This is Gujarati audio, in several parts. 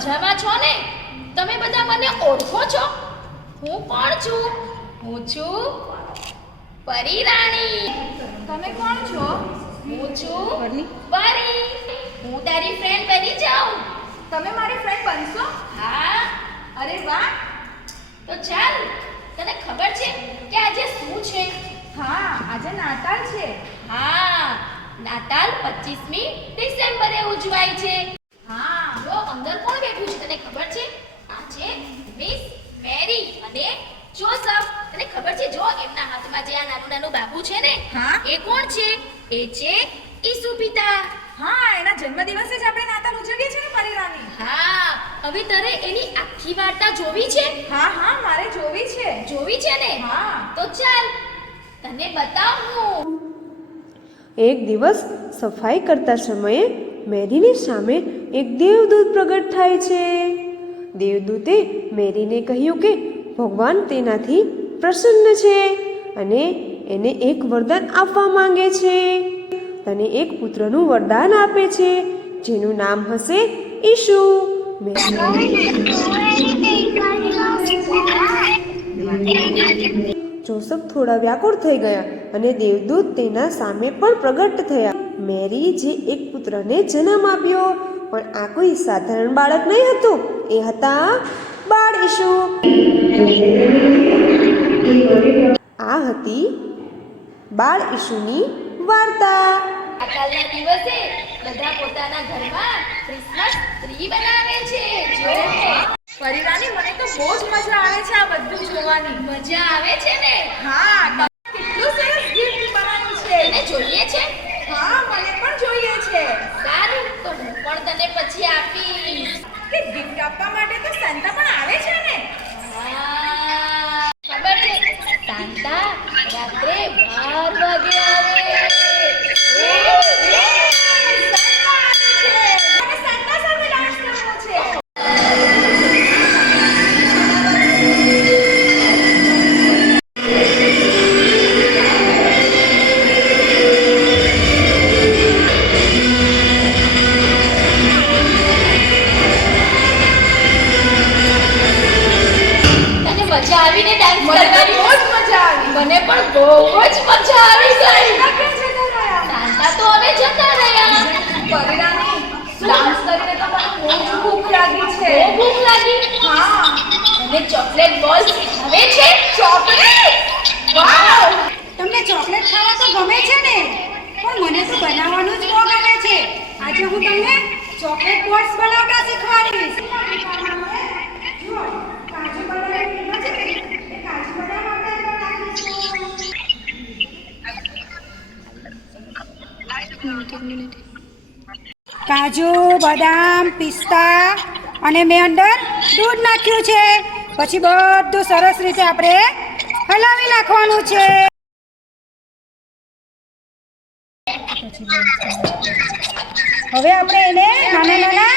મજામાં છો ને? તમે બધા મને ઓળખો છો? હું કોણ છું? હું છું પરી રાણી તમે કોણ છો? હું છું પરી હું તારી ફ્રેન્ડ બની જાઉં. તમે મારી ફ્રેન્ડ બનશો? હા. અરે વાહ. તો ચાલ તને ખબર છે કે આજે શું છે? હા આજે નાતાલ છે. હા નાતાલ 25મી ડિસેમ્બરે ઉજવાય છે. હા જો અંદર કોણ બેઠું છે તને ખબર છે? આ છે મિસ મેરી અને જોસફ તને ખબર છે? જો એમના હાથમાં જે આ નાનું નાનું બાબુ છે ને હા. એ કોણ છે? એ છે ઈસુ પિતા. હા એના જન્મદિવસે જ આપણે નાતાલ ઉજવીએ છીએ ને પરિરાની હા હવે તારે એની આખી વાર્તા જોવી છે? હા હા મારે જોવી છે. જોવી છે ને? હા. તો ચાલ તને બતાવું. એક દિવસ સફાઈ કરતા સમયે મેરીની સામે એક દેવદૂત પ્રગટ થાય છે. દેવદૂતે મેરીને કહ્યું કે ભગવાન તેનાથી પ્રસન્ન છે અને એને એક વરદાન આપવા માંગે છે તને એક પુત્રનું વરદાન આપે છે, જેનું નામ હશે ઈશુ. જોસફ થોડા વ્યાકુળ થઈ ગયા અને દેવદૂત તેના સામે પણ પ્રગટ થયા. મેરી જે એક પુત્રને જન્મ આપ્યો પણ આ કોઈ સાધારણ બાળક નહીં હતું. એ હતા બાળ ઈશુ. આ હતી બાળ ઈશુની વાર્તા. આકાલના દિવસે બધા પોતાના ઘરમાં ક્રિસમસ ટ્રી બનાવે છે. જો પરિરાની મને તો બહુ જ મજા આવે છે આ બધું જોવાની. મજા આવે છે ને? હા કેટલું સરસ ગિફ્ટ બનાવ્યું છે. એને જોઈએ છે હા મને પણ જોઈએ છે સારું તો હું પણ તને પછી આપીશ કે ગિફ્ટ આપવા માટે તો સેન્ટા પણ મને પણ બહુ જ મજા આવી ગઈ. સેન્ટા કેમ જતા રહ્યા સાંતા તો હવે જતા રહ્યા. પરિરાની ડાન્સ કરીને તો મને બહુ જ ભૂખ લાગી છે. ભૂખ લાગી. હા. મને ચોકલેટ બોલ્સ હવે છે? ચોકલેટ? વાવ! તમને ચોકલેટ ખાવા તો ગમે છે ને પણ મને તો બનાવવાનું જ બહુ ગમે છે. આજે હું તમને ચોકલેટ બોલ્સ બનાવતા શીખવાડીશ કાજુ, બદામ, પિસ્તા અને મેં અંદર દૂધ નાખ્યું છે. પછી બધું સરસ રીતે આપણે હલાવી નાખવાનું છે. હવે આપણે એને નાના નાના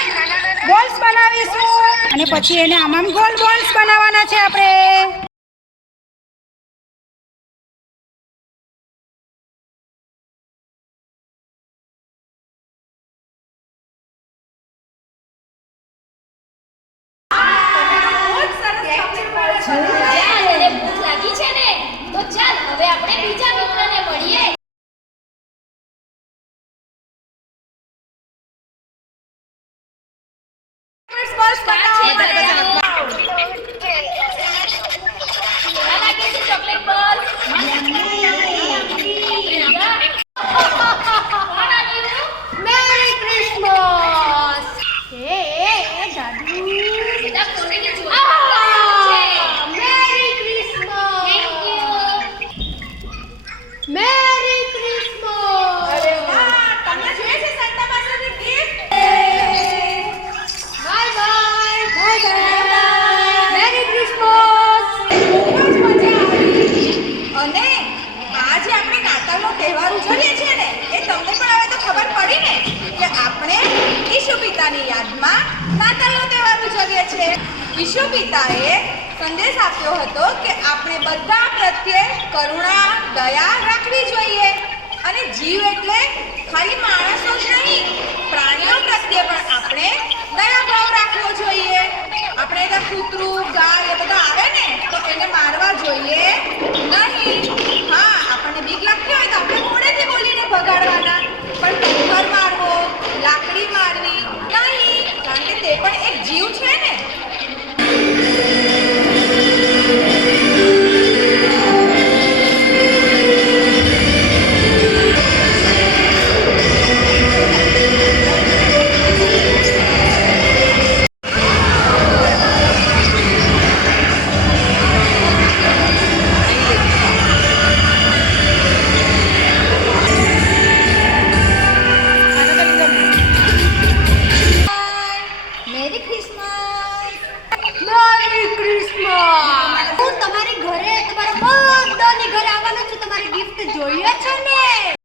બોલ્સ બનાવીશું અને પછી એને આમાં ગોલ બોલ્સ બનાવવાના છે આપણે. છે ચોકલેટ? મેરી ક્રિસમસ એ દાદુ. મેરી ક્રિસમસ મેરી વિશ્વપિતાએ સંદેશ આપ્યો હતો કે આપણે બધા પ્રત્યે કરુણા, દયા રાખવી જોઈએ અને જીવ એટલે ખાલી માણસો જ નહીં, પ્રાણીઓ પ્રત્યે પણ આપણે દયા ભાવ રાખવો જોઈએ. આપણે એના કૂતરું, ગાય એ બધા આવે ને, તો એને મારવા જોઈએ નહીં. ક્રિસમસ મેરી હું તમારી ઘરે તમારા બધાની ઘરે આવવાનો છે, તમારી ગિફ્ટ જોઈએ છે ને?